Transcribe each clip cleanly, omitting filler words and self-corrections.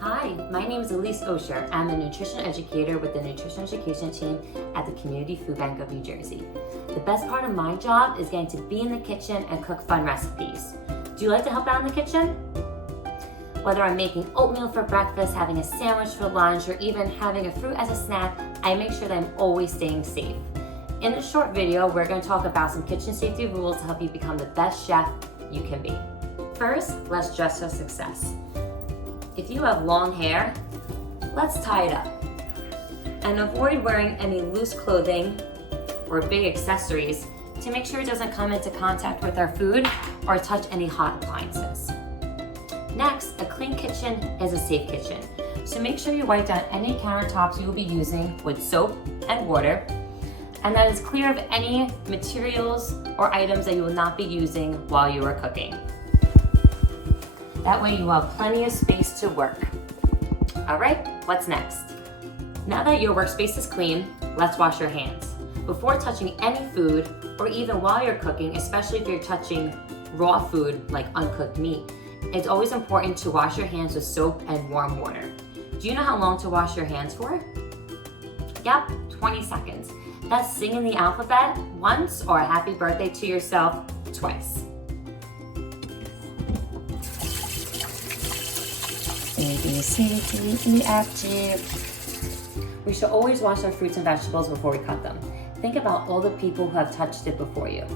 Hi, my name is Alyse. I'm a nutrition educator with the nutrition education team at the Community Food Bank of New Jersey. The best part of my job is getting to be in the kitchen and cook fun recipes. Do you like to help out in the kitchen? Whether I'm making oatmeal for breakfast, having a sandwich for lunch, or even having a fruit as a snack, I make sure that I'm always staying safe. In this short video, we're going to talk about some kitchen safety rules to help you become the best chef you can be. First, let's dress for success. If you have long hair, let's tie it up. And avoid wearing any loose clothing or big accessories to make sure it doesn't come into contact with our food or touch any hot appliances. Next, a clean kitchen is a safe kitchen. So make sure you wipe down any countertops you will be using with soap and water, and that is clear of any materials or items that you will not be using while you are cooking. That way you have plenty of space to work. All right, what's next? Now that your workspace is clean, let's wash your hands. Before touching any food, or even while you're cooking, especially if you're touching raw food like uncooked meat, it's always important to wash your hands with soap and warm water. Do you know how long to wash your hands for? Yep, 20 seconds. That's singing the alphabet once or a happy birthday to yourself twice. A, B, C, D, E, F, G. We should always wash our fruits and vegetables before we cut them. Think about all the people who have touched it before you.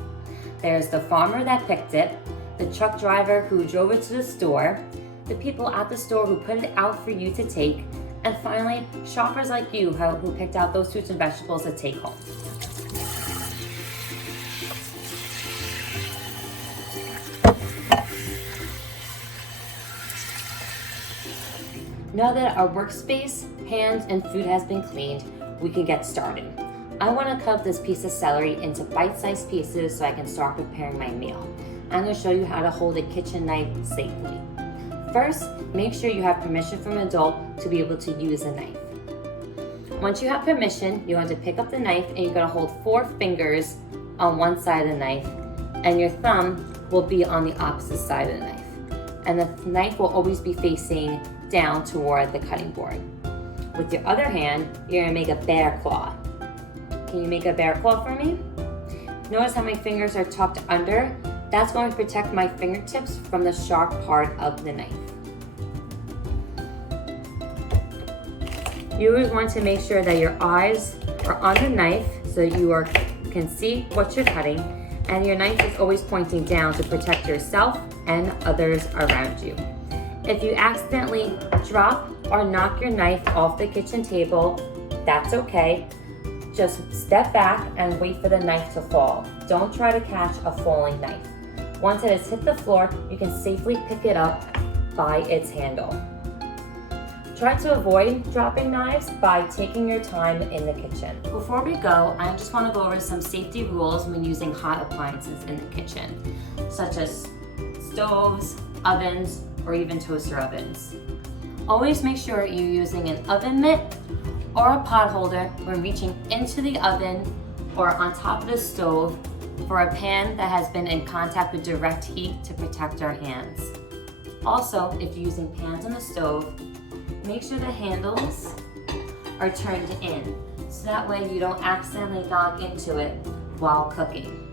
There's the farmer that picked it, the truck driver who drove it to the store, the people at the store who put it out for you to take, and finally, shoppers like you who picked out those fruits and vegetables to take home. Now that our workspace, hands, and food has been cleaned, we can get started. I want to cut this piece of celery into bite-sized pieces so I can start preparing my meal. I'm going to show you how to hold a kitchen knife safely. First, make sure you have permission from an adult to be able to use a knife. Once you have permission, you want to pick up the knife and you're going to hold 4 fingers on one side of the knife, and your thumb will be on the opposite side of the knife. And the knife will always be facing down toward the cutting board. With your other hand, you're gonna make a bear claw. Can you make a bear claw for me? Notice how my fingers are tucked under. That's going to protect my fingertips from the sharp part of the knife. You always want to make sure that your eyes are on the knife so you can see what you're cutting, and your knife is always pointing down to protect yourself and others around you. If you accidentally drop or knock your knife off the kitchen table, that's okay. Just step back and wait for the knife to fall. Don't try to catch a falling knife. Once it has hit the floor, you can safely pick it up by its handle. Try to avoid dropping knives by taking your time in the kitchen. Before we go, I just want to go over some safety rules when using hot appliances in the kitchen, such as stoves, ovens, or even toaster ovens. Always make sure you're using an oven mitt or a pot holder when reaching into the oven or on top of the stove for a pan that has been in contact with direct heat to protect our hands. Also, if you're using pans on the stove, make sure the handles are turned in so that way you don't accidentally knock into it while cooking.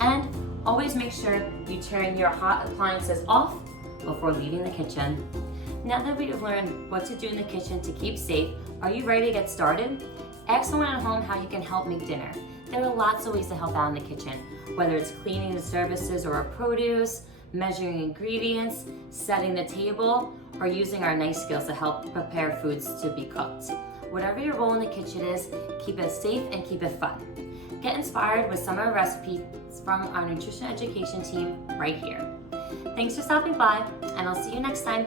And always make sure you turn your hot appliances off before leaving the kitchen. Now that we've learned what to do in the kitchen to keep safe, are you ready to get started? Ask someone at home how you can help make dinner. There are lots of ways to help out in the kitchen, whether it's cleaning the services or our produce, measuring ingredients, setting the table, or using our knife skills to help prepare foods to be cooked. Whatever your role in the kitchen is, keep it safe and keep it fun. Get inspired with some of our recipes from our nutrition education team right here. Thanks for stopping by, and I'll see you next time.